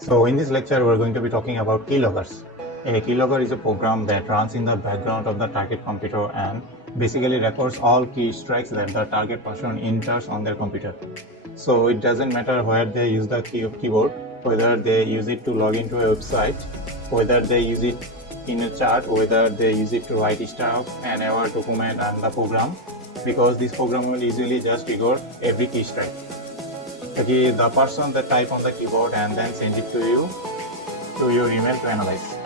So in this lecture, we're going to be talking about keyloggers. A keylogger is a program that runs in the background of the target computer and basically records all key strikes that the target person enters on their computer. So it doesn't matter where they use the keyboard, whether they use it to log into a website, whether they use it in a chat, whether they use it to write stuff and ever document and the program, because this program will easily just record every key strike. Okay, the person that type on the keyboard and then send it to you to your email to analyze.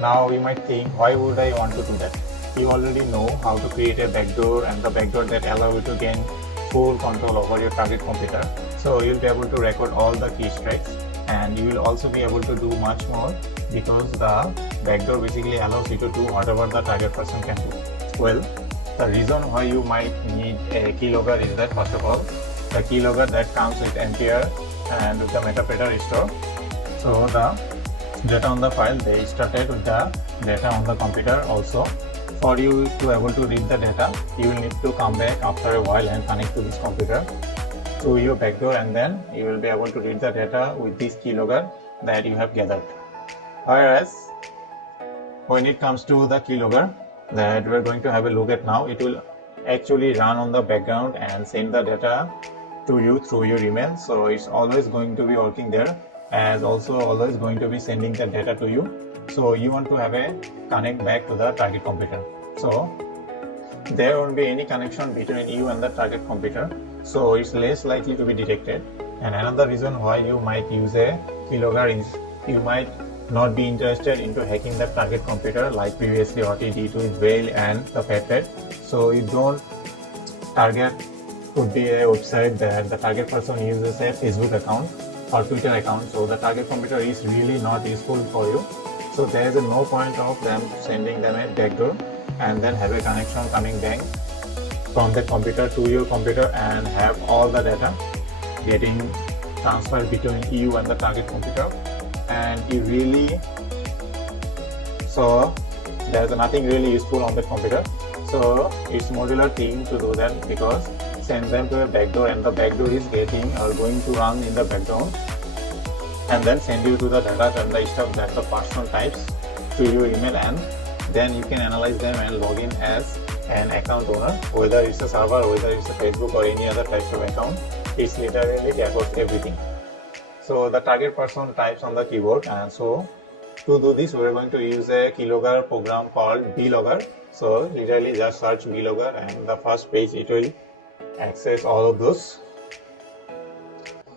Now you might think, why would I want to do that? You already know how to create a backdoor and the backdoor that allow you to gain full control over your target computer. So you'll be able to record all the key strikes and you will also be able to do much more because the backdoor basically allows you to do whatever the target person can do. Well, the reason why you might need a keylogger is that first of all, the keylogger that comes with MPR and with the metadata store. So the data on the file, they started with the data on the computer also. For you to able to read the data, you will need to come back after a while and connect to this computer to your backdoor, and then you will be able to read the data with this keylogger that you have gathered. Whereas when it comes to the keylogger that we are going to have a look at now, it will actually run on the background and send the data to you through your email. So it's always going to be working there, as also always going to be sending the data to you. So you want to have a connect back to the target computer. So there won't be any connection between you and the target computer. So it's less likely to be detected. And another reason why you might use a keylogger is you might not be interested into hacking the target computer like previously what you did with Whale and the Fat. So you don't target could be a website that the target person uses a Facebook account or Twitter account. So the target computer is really not useful for you. So there is no point of them sending them a backdoor and then have a connection coming back from the computer to your computer and have all the data getting transferred between you and the target computer. And you really, so there's nothing really useful on the computer. So it's modular thing to do that, because send them to a backdoor and the backdoor is going to run in the background and then send you to the data and the stuff that the person types to your email, and then you can analyze them and log in as an account owner, whether it's a server, whether it's a Facebook or any other types of account. It's literally records everything. So the target person types on the keyboard, and so to do this we're going to use a keylogger program called Keylogger. So literally just search Keylogger and the first page it will access all of those.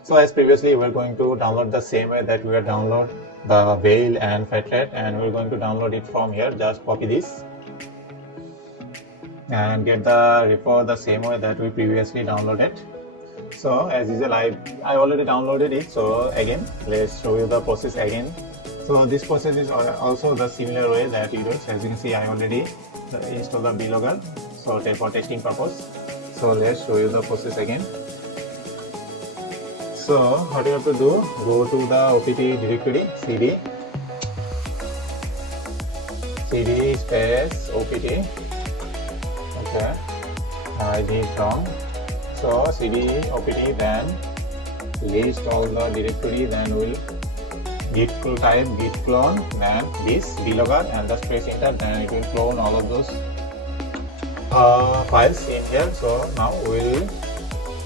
So as previously, we're going to download the same way that we are download the Whale and Fat, and we're going to download it from here. Just copy this and get the repo the same way that we previously downloaded. So as usual, I already downloaded it. So again, let's show you the process again. So this process is also the similar way that you do. So as you can see, I already installed the Keylogger, so for testing purpose. So let's show you the process again. So what you have to do, go to the OPT directory, cd space OPT. Okay, I did wrong. So cd OPT, then list all the directory, then we'll git type git clone, then this Keylogger, and just press enter, then it will clone all of those files in here. So now we'll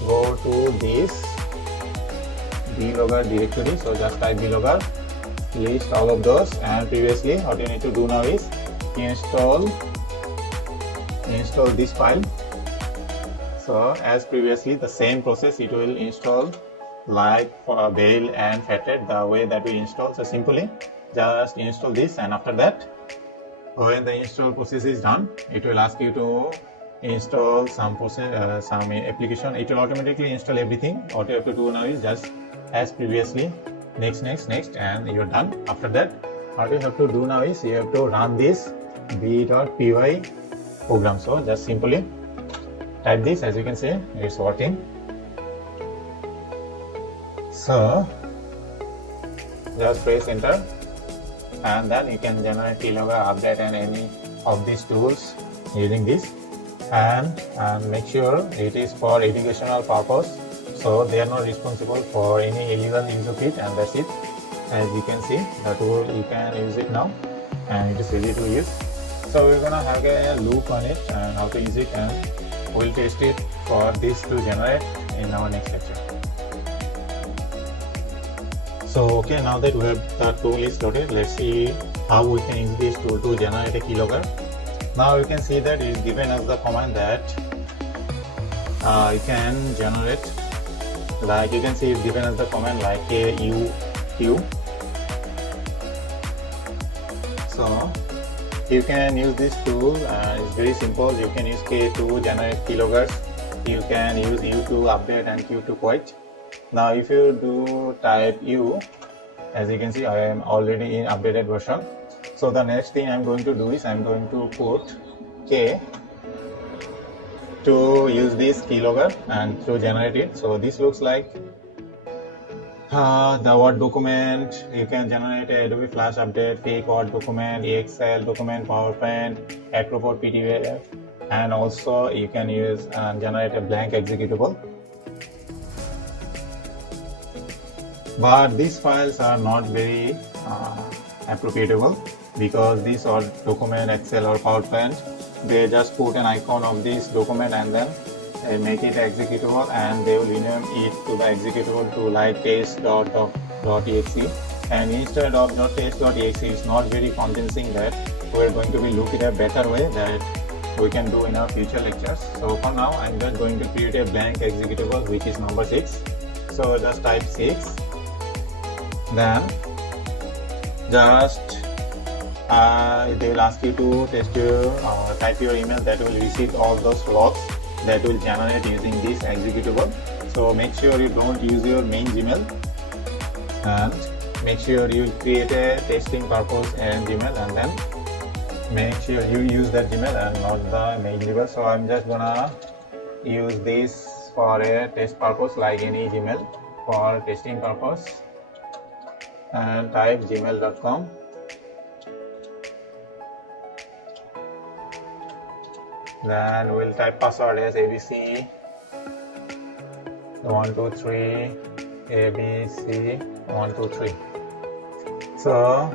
go to this Keylogger directory. So just type Keylogger, list all of those, and previously what you need to do now is install this file. So as previously, the same process it will install like for Whale and Fat, the way that we install. So simply just install this, and after that, when the install process is done, it will ask you to install some process, some application. It will automatically install everything. What you have to do now is just as previously, next, and you're done. After that, what you have to do now is you have to run this b.py program. So just simply type this. As you can see, it's working. So just press enter, and then you can generate Keylogger, update, and any of these tools using this, and make sure it is for educational purpose. So they are not responsible for any illegal use of it, and that's it. As you can see, the tool, you can use it now and it is easy to use. So we're gonna have a look on it and how to use it, and we'll test it for this to generate in our next lecture. So okay, now that we have the tool is loaded, let's see how we can use this tool to generate a keylogger. Now you can see that it is given us the command that you can generate, like you can see it's given us the command like KUQ. So you can use this tool, it's very simple. You can use K to generate keyloggers, you can use U to update and Q to quit. Now if you do type U, as you can see I am already in updated version. So the next thing I'm going to do is I'm going to put K to use this keylogger and to generate it. So this looks like the Word document. You can generate a Adobe Flash update, fake Word document, Excel document, PowerPoint, Acrobat PDF, and also you can use and generate a blank executable. But these files are not very appropriatable, because these are document, Excel or PowerPoint. They just put an icon of this document and then they make it executable, and they will rename it to the executable to like test.exe, and instead of test.exe, it's not very convincing. That we're going to be looking at a better way that we can do in our future lectures. So for now I'm just going to create a blank executable which is number 6. So just type 6, then just they will ask you to type your email that will receive all those logs that will generate using this executable. So make sure you don't use your main Gmail, and make sure you create a testing purpose and Gmail, and then make sure you use that Gmail and not the main Gmail. So I'm just gonna use this for a test purpose like any Gmail for testing purpose, and type gmail.com. Then we'll type password as ABC 123 ABC 123. So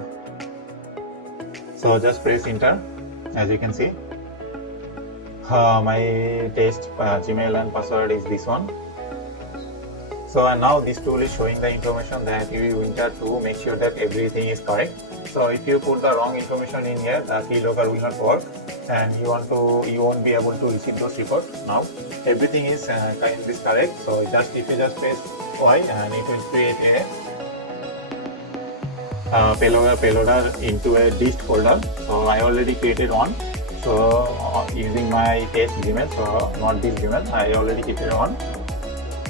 just press enter. As you can see, my test Gmail and password is this one. So and now this tool is showing the information that you enter to make sure that everything is correct. So if you put the wrong information in here, the keylogger will not work, and you won't be able to receive those reports. Now everything is correct. So if you just press Y, and it will create a payloader into a dist folder. So I already created one. So using my test Gmail, so not this Gmail, I already created one,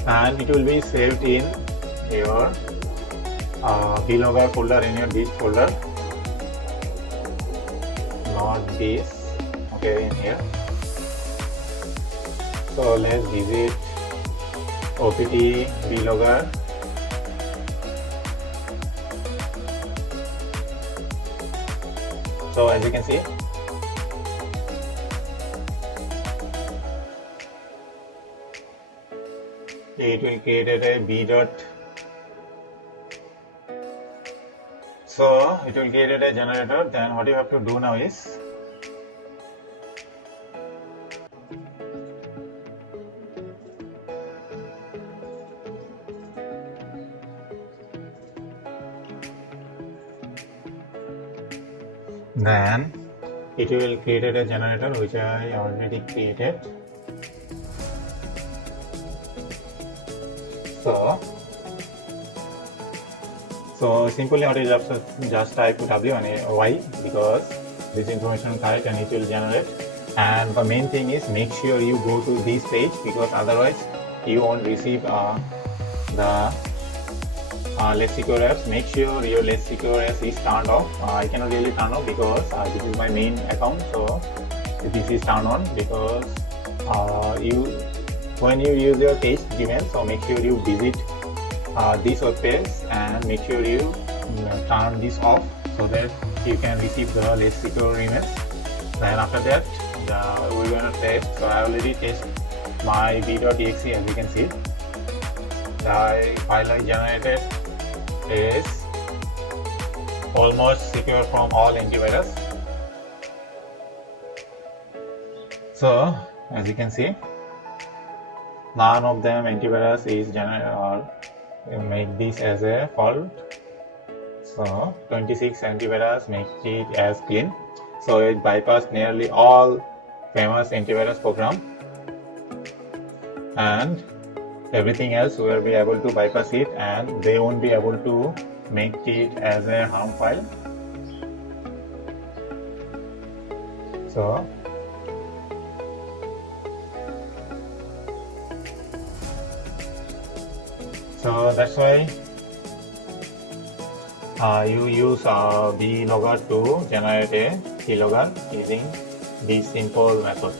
and it will be saved in your keylogger folder in your dist folder, not this. Okay, in here. So let's visit OPT keylogger. So as you can see, it will create a B dot. So it will create a generator. Then what you have to do now is then it will create a generator which I already created. So simply what is just type W and Y, because this information is correct and it will generate. And the main thing is make sure you go to this page, because otherwise you won't receive the Less Secure Apps. Make sure your Less Secure Apps is turned off. I cannot really turn off because this is my main account, so this is turned on, because when you use your test Gmail, so make sure you visit this web page and make sure you turn this off so that you can receive the less secure emails. Then after that we're going to test. So I already test my b.exe. As you can see, the file I generated is almost secure from all antivirus. So as you can see, none of them antivirus is make this as a fault. So 26 antivirus make it as clean. So it bypassed nearly all famous antivirus program, and everything else will be able to bypass it, and they won't be able to make it as a harm file. So that's why you use Keylogger to generate a keylogger using this simple method.